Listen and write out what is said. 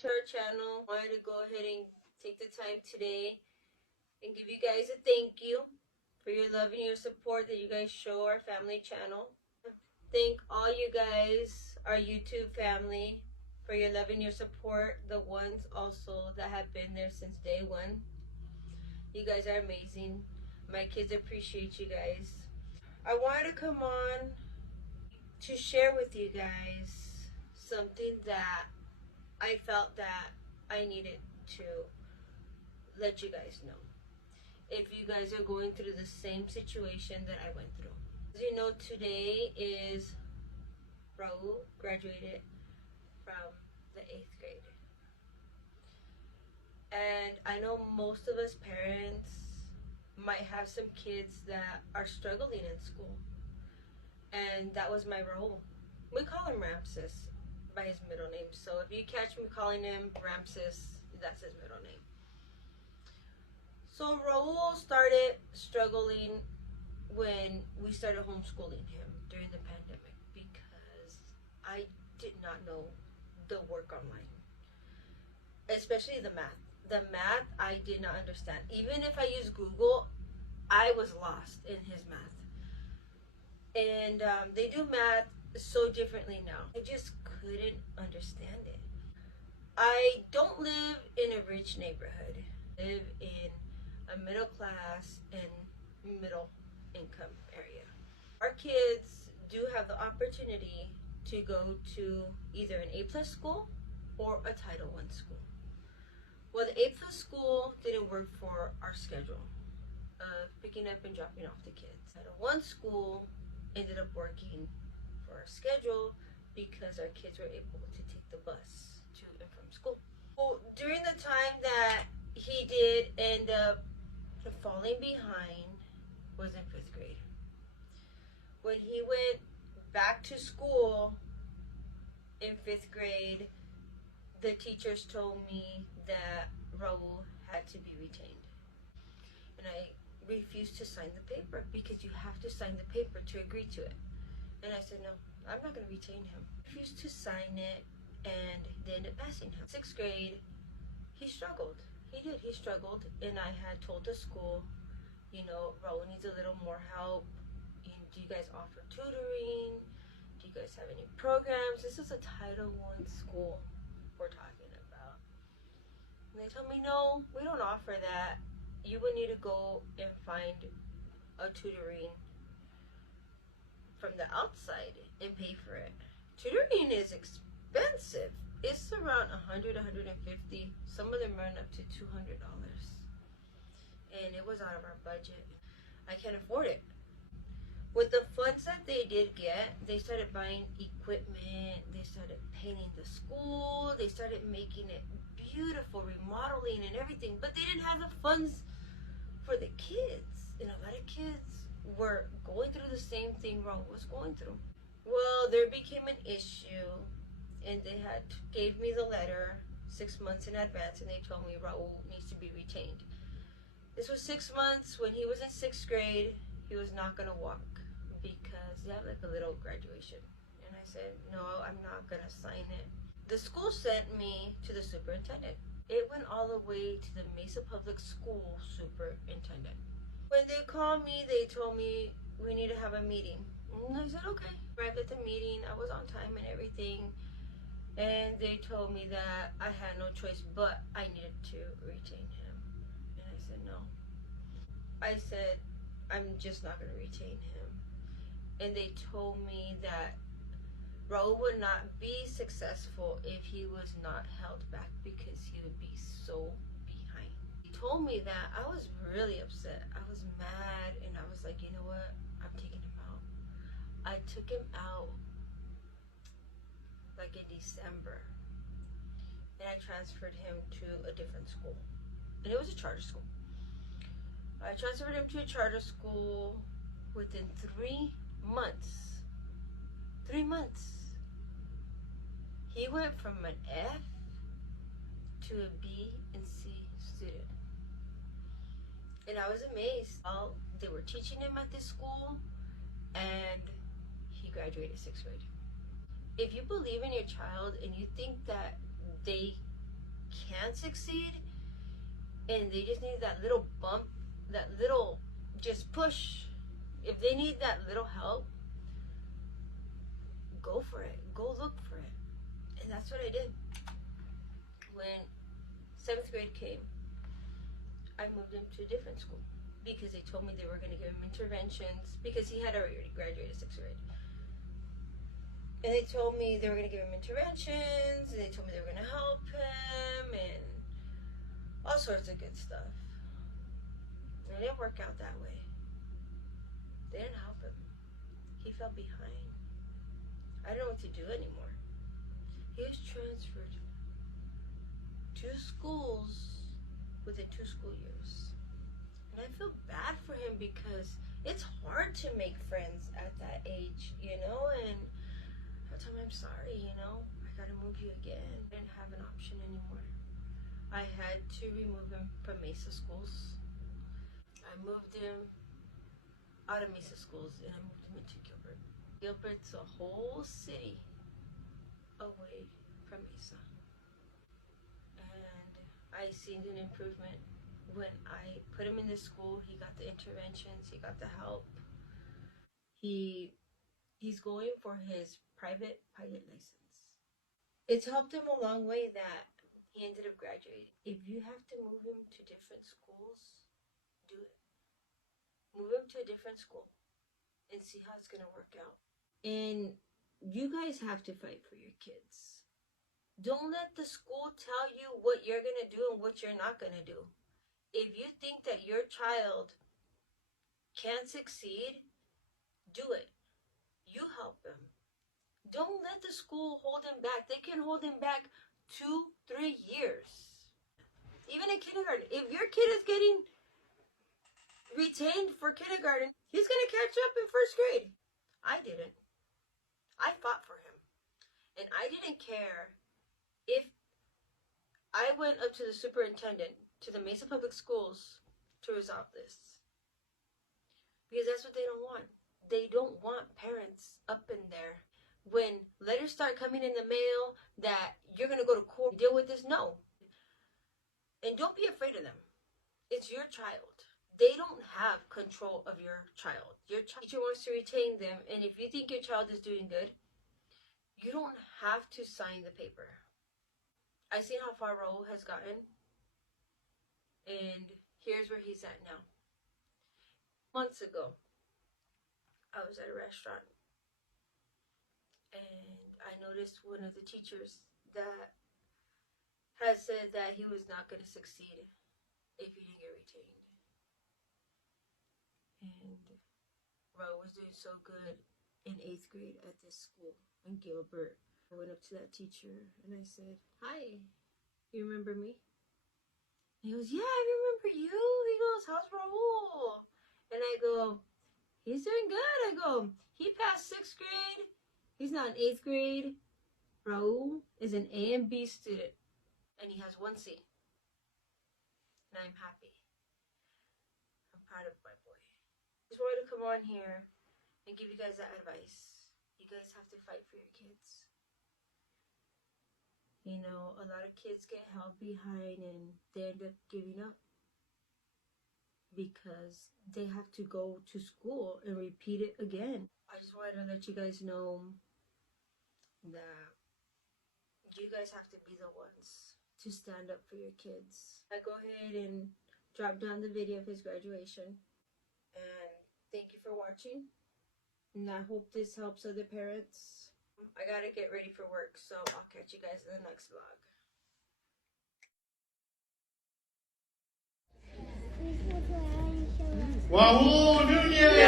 to our channel. I wanted to go ahead and take the time today and give you guys a thank you for your love and your support that you guys show our family channel. Thank all you guys, our YouTube family, for your love and your support. The ones also that have been there since day one. You guys are amazing. My kids appreciate you guys. I wanted to come on to share with you guys something that I felt that I needed to let you guys know. If you guys are going through the same situation that I went through. As you know, today is Raul graduated from the 8th grade. And I know most of us parents might have some kids that are struggling in school. And that was my Raul. We call him Ramses by his middle name. So if you catch me calling him Ramses, that's his middle name. So Raul started struggling when we started homeschooling him during the pandemic because I did not know the work online, especially the math. The math I did not understand. Even if I used Google, I was lost in his math. And they do math so differently now. I just couldn't understand it. I don't live in a rich neighborhood. I live in a middle class and middle income area. Our kids do have the opportunity to go to either an A+ school or a Title I school. Well, the A+ school didn't work for our schedule of picking up and dropping off the kids. Title I school ended up working for our schedule because our kids were able to take the bus to and from school. Well, during the time that he did end up falling behind was in 5th grade. When he went back to school in 5th grade, the teachers told me that Raul had to be retained. And I refused to sign the paper because you have to sign the paper to agree to it. And I said, no, I'm not going to retain him. I refused to sign it, and they ended up passing him. 6th grade, he struggled. He struggled, and I had told the school, you know, Raul needs a little more help. Do you guys offer tutoring? Do you guys have any programs? This is a Title I school we're talking about. And they told me, no, we don't offer that. You would need to go and find a tutoring from the outside and pay for it. Tutoring is expensive. It's around $100, $150. Some of them run up to $200. And it was out of our budget. I can't afford it. With the funds that they did get, they started buying equipment, they started painting the school, they started making it beautiful, remodeling and everything, but they didn't have the funds for the kids. And a lot of kids were going through the same thing Raul was going through. Well, there became an issue, and they gave me the letter 6 months in advance, and they told me Raul needs to be retained. This was 6 months when he was in 6th grade. He was not going to walk because they have like a little graduation. And I said, no, I'm not going to sign it. The school sent me to the superintendent. It went all the way to the Mesa Public School superintendent. When they called me, they told me we need to have a meeting. And I said, okay. Arrived at the meeting. I was on time and everything. And they told me that I had no choice, but I needed to retain him. And I said, no. I said, I'm just not going to retain him. And they told me that Raul would not be successful if he was not held back because he would be so behind. He told me that. I was really upset. I was mad, and I was like, you know what? I'm taking him out. I took him out like in December, and I transferred him to a different school, and it was a charter school. I transferred him to a charter school within 3 months. 3 months. He went from an F to a B and C student. And I was amazed. Well, they were teaching him at this school, and he graduated 6th grade. If you believe in your child and you think that they can succeed and they just need that little bump, that little just push. If they need that little help, go for it. Go look for it. And that's what I did. When 7th grade came, I moved him to a different school because they told me they were going to give him interventions because he had already graduated 6th grade. And they told me they were going to give him interventions, and they told me they were going to help him, and all sorts of good stuff. And it didn't work out that way. They didn't help him. He fell behind. I didn't know what to do anymore. He was transferred 2 schools within 2 school years. And I feel bad for him because it's hard to make friends at that age, you know, and I told him, I'm sorry, you know, I gotta move you again. I didn't have an option anymore. I had to remove him from Mesa schools. I moved him out of Mesa schools and I moved him into Gilbert. Gilbert's a whole city away from Mesa. And I seen an improvement when I put him in this school. He got the interventions, he got the help. He's going for his private pilot license. It's helped him a long way that he ended up graduating. If you have to move him to different schools, do it. Move him to a different school and see how it's going to work out. And you guys have to fight for your kids. Don't let the school tell you what you're going to do and what you're not going to do. If you think that your child can't succeed, do it. You help them. Don't let the school hold him back. They can hold him back 2-3 years. Even in kindergarten. If your kid is getting retained for kindergarten, he's going to catch up in 1st grade. I didn't. I fought for him. And I didn't care if I went up to the superintendent, to the Mesa Public Schools, to resolve this. Because that's what they don't want. They don't want parents up in there. When letters start coming in the mail that you're going to go to court, deal with this, no. And don't be afraid of them. It's your child. They don't have control of your child. Your teacher wants to retain them, and if you think your child is doing good, you don't have to sign the paper. I seen how far Raul has gotten, and here's where he's at now. Months ago, I was at a restaurant, and I noticed one of the teachers that had said that he was not going to succeed if he didn't get retained. And Raul was doing so good in 8th grade at this school in Gilbert. I went up to that teacher and I said, "Hi, you remember me?" And he goes, "Yeah, I remember you." He goes, "How's Raul?" And I go, "He's doing good." I go, "He passed 6th grade. He's not in 8th grade. Raul is an A and B student, and he has 1 C. And I'm happy. I'm proud of my boy. I just wanted to come on here and give you guys that advice. You guys have to fight for your kids. You know, a lot of kids get held behind and they end up giving up because they have to go to school and repeat it again. I just wanted to let you guys know that you guys have to be the ones to stand up for your kids. I go ahead and drop down the video of his graduation. And thank you for watching. And I hope this helps other parents. I gotta get ready for work, so I'll catch you guys in the next vlog. Raul Nunez!